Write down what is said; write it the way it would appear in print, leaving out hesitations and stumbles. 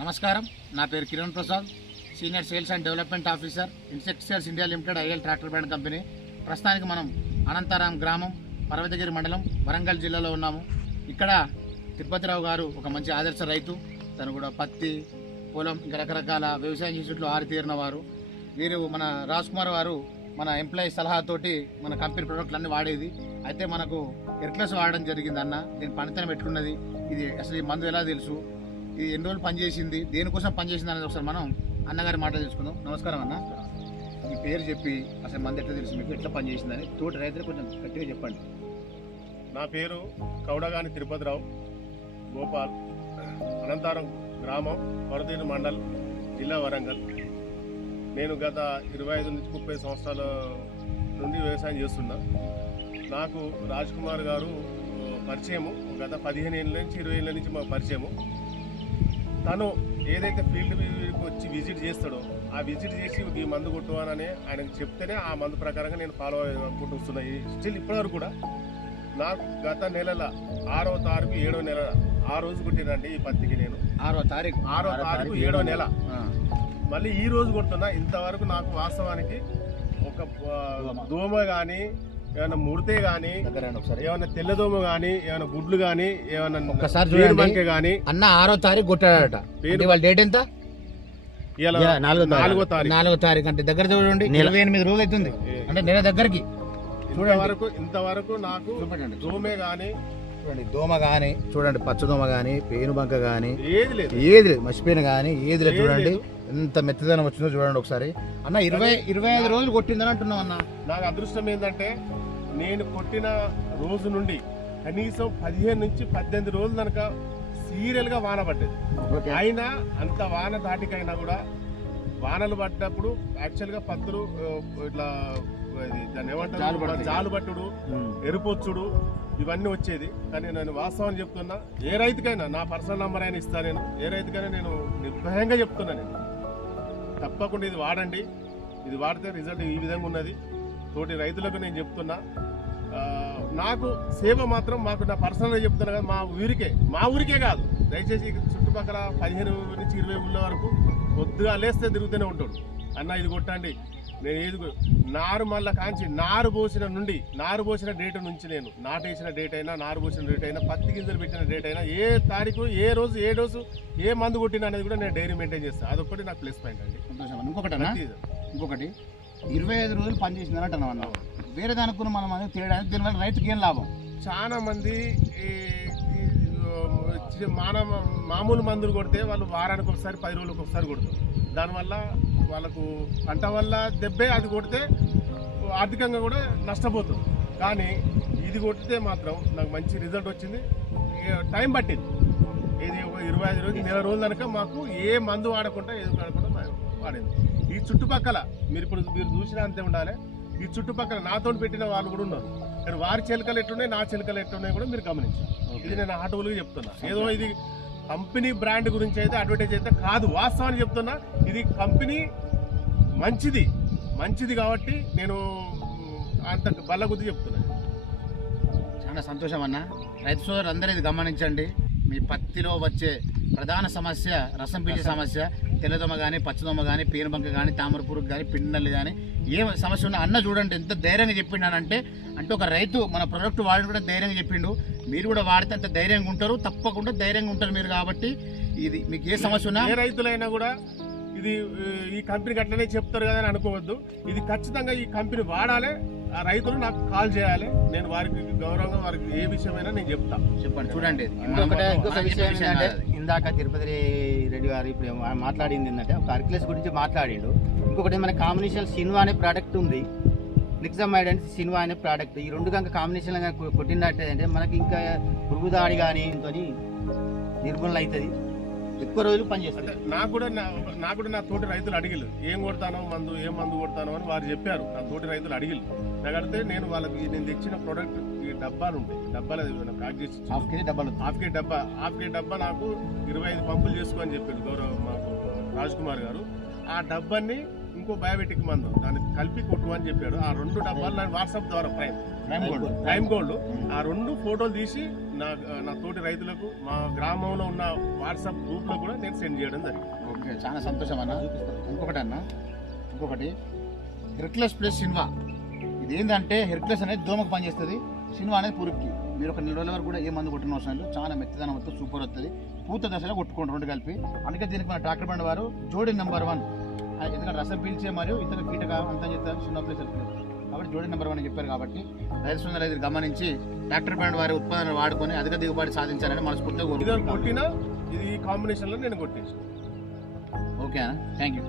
నమస్కారం, నా పేరు Kiran Prasad, senior sales and development officer, insecticides India limited IL tractor brand company. ప్రస్తుతానికి మనం అనంతారాం గ్రామం, పర్వతగిరి మండలం, వరంగల్ జిల్లాలో ఉన్నాము. ఇక్కడ తిరుపతిరావు గారు ఒక మంచి ఆదర్శ రైతు. తను కూడా పత్తి, పొలం, ఇంకా రకరకాల వ్యవసాయ ఇన్స్టిట్యూట్లో ఆరితేరిన వారు. వీరు మన రాజ్ కుమార్ వారు మన ఎంప్లాయీ సలహాతోటి మన కంపెనీ ప్రొడక్ట్లు అన్నీ వాడేది. అయితే మనకు ఎర్క్లెస్ వాడడం జరిగింది. అన్న దీని పనితనం ఎట్లున్నది, ఇది అసలు ఈ మందు ఎలా తెలుసు, ఇది ఎన్ని రోజులు పనిచేసింది, దేనికోసం పనిచేసింది అనేది ఒకసారి మనం అన్నగారి మాట తెలుసుకుందాం. నమస్కారం అన్న, మీ పేరు చెప్పి అసలు మందు ఎట్లా తెలుసు, మీకు ఎట్లా పనిచేసిందని తోటి రైతులు కొంచెం గట్టిగా చెప్పండి. నా పేరు కౌడగాని తిరుపతిరావు, భోపాల్, అనంతారం గ్రామం, పర్వతగిరి మండల్, జిల్లా వరంగల్. నేను గత 25 నుంచి 30 సంవత్సరాల నుండి వ్యవసాయం చేస్తున్నా. నాకు రాజ్ కుమార్ గారు పరిచయము గత 15 ఏళ్ళ నుంచి 20 ఏళ్ళ నుంచి మా పరిచయము. తను ఏదైతే ఫీల్డ్ వచ్చి విజిట్ చేస్తాడో ఆ విజిట్ చేసి ఈ మందు కొట్టువానని ఆయనకు చెప్తేనే ఆ మందు ప్రకారంగా నేను ఫాలో అనుకుంటూ వస్తున్నాయి. స్టిల్ ఇప్పటివరకు కూడా నాకు గత నెలల 6వ తారీఖు 7వ నెల ఆ రోజు కొట్టినండి ఈ పత్తికి. నేను 6వ తారీఖు 7వ నెల మళ్ళీ ఈ రోజు కొడుతున్నా. ఇంతవరకు నాకు వాస్తవానికి ఒక దోమ కానీ ఏమైనా ముడితే కానీ ఏమైనా తెల్లదోమ కానీ ఏమైనా గుడ్లు కానీ ఏమైనా ఒక్కసారి కానీ అన్న 6వ తారీఖు కొట్టాడట. వాళ్ళ డేట్ ఎంత? 4వ తారీఖు అంటే దగ్గర చూడండి 28 రోజులు అవుతుంది, అంటే నెల దగ్గరికి. ఇంతవరకు నాకు దోమే కానీ చూడండి, దోమ కానీ చూడండి, పచ్చదోమ కానీ పేనుబంక కానీ ఏది లేదు, మర్చిపోయిన కానీ ఏది లేదు. చూడండి ఎంత మెత్తదనం వచ్చిందో చూడండి ఒకసారి. అన్న 25 రోజులు కొట్టిందని అంటున్నాం అన్న. నాకు అదృష్టం ఏంటంటే నేను కొట్టిన రోజు నుండి కనీసం 15 నుంచి 18 రోజులు కనుక సీరియల్గా వాన పడ్డది. అయినా అంత వాన దాటికైనా కూడా వానలు పడ్డప్పుడు యాక్చువల్గా పత్తులు ఇట్లా దాన్ని ఏమంటారు, జాలు పట్టుడు, ఎరుపొచ్చుడు ఇవన్నీ వచ్చేది. కానీ నేను వాస్తవాన్ని చెప్తున్నా, ఏ రైతుకైనా నా పర్సనల్ నంబర్ అయినా ఇస్తాను. నేను ఏ రైతుకైనా నేను నిర్భయంగా చెప్తున్నా, నేను తప్పకుండా ఇది వాడండి, ఇది వాడితే రిజల్ట్ ఈ విధంగా ఉన్నది. తోటి రైతులకు నేను చెప్తున్నా. నాకు సేవ మాత్రం మాకు నా పర్సనల్గా చెప్తున్నా కదా, మా ఊరికే కాదు, దయచేసి చుట్టుపక్కల 15 నుంచి 20 ఊళ్ళ వరకు కొద్దిగా లేస్తే తిరుగుతూనే ఉంటాడు. అన్న ఇది కొట్టండి, నేను ఏది నారు మళ్ళా కాంచి నారు పోసిన డేట్ నుంచి నేను నాటేసిన డేట్ అయినా, నారు పోసిన డేట్ అయినా, పత్తి గింజలు పెట్టిన డేట్ అయినా, ఏ తారీఖు, ఏ రోజు, ఏ డోసు, ఏ మందు కొట్టినా అనేది కూడా నేను డైరీ మెయింటైన్ చేస్తాను. అదొకటి నాకు ప్లస్ పాయింట్ అండి. ఇంకొకటి 25 రోజులు పనిచేసిందని అంటున్నాం అన్న. వేరే దానికి మనం తేడా, దీనివల్ల రైతుకి ఏం లాభం? చాలా మంది మామూలు మందులు కొడితే వాళ్ళు వారానికి ఒకసారి 10 రోజులకు ఒకసారి కొడతారు. దానివల్ల వాళ్ళకు పంట వల్ల దెబ్బే, అది కొడితే ఆర్థికంగా కూడా నష్టపోతుంది. కానీ ఇది కొడితే మాత్రం నాకు మంచి రిజల్ట్ వచ్చింది. టైం పట్టింది, ఇది ఒక 25 రోజులు, నెల రోజులు కనుక మాకు ఏ మందు వాడకుండా ఏది వాడకుండా వాడింది. ఈ చుట్టుపక్కల మీరు చూసినా అంతే ఉండాలి. ఈ చుట్టుపక్కల నాతో పెట్టిన వాళ్ళు కూడా ఉన్నారు. కానీ వారి చిలకలు ఎట్లున్నాయి, నా చిలకలు ఎట్లున్నాయి కూడా మీరు గమనించారు. ఇది నేను ఆటోలుగా చెప్తున్నా. ఏదో ఇది కంపెనీ బ్రాండ్ గురించి అయితే, అడ్వర్టైజ్ అయితే కాదు, వాస్తవాన్ని చెప్తున్నా. ఇది కంపెనీ మంచిది కాబట్టి నేను అంత బల్లగుద్ది చెప్తున్నా. చాలా సంతోషం అన్న. రైతు సోదరులు అందరూ ఇది గమనించండి. మీ పత్తిలో వచ్చే ప్రధాన సమస్య రసం పీల్చే సమస్య, తెల్లదోమ కానీ, పచ్చదోమ కానీ, పేనుబంక కానీ, తామర పురుగు కానీ, పిండి కానీ, ఏ సమస్య ఉన్నా అన్న చూడండి ఎంత ధైర్యంగా చెప్పిండానంటే. అంటే ఒక రైతు మన ప్రోడక్ట్ వాడి కూడా ధైర్యంగా చెప్పిండు. మీరు కూడా వాడితే అంత ధైర్యంగా ఉంటారు, తప్పకుండా ధైర్యంగా ఉంటారు మీరు. కాబట్టి ఇది మీకు ఏ సమస్య ఉన్నా, ఏ రైతులైనా కూడా ఇది ఈ కంపెనీకి అట్లనే చెప్తారు కదా అని అనుకోవద్దు. ఇది ఖచ్చితంగా ఈ కంపెనీ వాడాలి. ఆ రైతులు నాకు కాల్ చేయాలి, నేను వారికి గౌరవంగా వారికి ఏ విషయమైనా నేను చెప్పండి. చూడండి ఇంకొక విషయం ఏంటంటే, ఇందాక తిరుపతి రెడ్డి గారు ఇప్పుడు మాట్లాడింది ఏంటంటే, ఒక అర్క్లెస్ గురించి మాట్లాడిండు. ఇంకొకటి మన కాంబినేషన్ సిన్వా అనే ప్రోడక్ట్ ఉంది, నిక్సమైడ్ అండ్ సిన్వా అనే ప్రోడక్ట్. ఈ రెండు కనుక కాంబినేషన్ కొట్టినట్టే మనకి ఇంకా పురుగు దాడి కానీ ఇంతో నిర్మూలన అవుతుంది, ఎక్కువ రోజులు పనిచేస్తుంది. నాకు కూడా నా తోటి రైతులు అడిగిలు, ఏం కొడతానో మందు, ఏం మందు కొడతానో అని వారు చెప్పారు. నా తోటి రైతులు అడిగిలు. నాకు అడిగితే నేను వాళ్ళకి నేను తెచ్చిన ప్రోడక్ట్ ఈ డబ్బాలు ఉంటాయి, డబ్బాలు ప్యాక్ చేసి హాఫ్ కేజీ డబ్బా నాకు 25 పంపులు చేసుకోని చెప్పారు గౌరవ మాకు రాజ్ కుమార్ గారు. ఆ డబ్బాని ఇంకో బయోమెట్రిక్ మందు దాన్ని కలిపి కొట్టు అని చెప్పాడు. ఆ 2 డబ్బాలు నేను వాట్సాప్ ద్వారా ప్రైమ్ గోల్డ్ ఆ 2 ఫోటోలు తీసి నా తోటి రైతులకు మా గ్రామంలో ఉన్న వాట్సాప్ గ్రూప్లో కూడా నేను సెండ్ చేయడం జరిగింది. ఓకే, చాలా సంతోషం అన్న. ఇంకొకటి హెర్క్లెస్ ప్లస్ సిన్వా. ఇది ఏంటంటే హెర్క్లెస్ అనేది దోమకు పనిచేస్తుంది, సిన్వా అనేది పురుగుకి. మీరు ఒక 4 రోజుల వరకు కూడా ఏ మందు కొట్టిన అవసరం లేదు. చాలా మెత్తదనం వస్తుంది, సూపర్ వస్తుంది. పూత దశలో కొట్టుకోండి 2 కలిపి. అందుకే దీనికి మన ట్రాక్టర్ బండి వారు జోడి నెంబర్ 1, ఎందుకంటే రసం పీల్చే మరియు ఇతర కీటక అంతం చేస్తారు సిన్వా ప్లస్ హెర్క్లెస్ కాబట్టి జోడి నెంబర్ 1 అని చెప్పారు. కాబట్టి రైతు గమనించి ట్రాక్టర్ బండి వారి ఉత్పాదనలు వాడుకొని అధిక దిగుబడి సాధించాలని మనస్ఫూర్తిగా ఇది కొట్టినా ఇది కాంబినేషన్లో నేను కొట్టేసి. ఓకే అన్న, థ్యాంక్ యూ.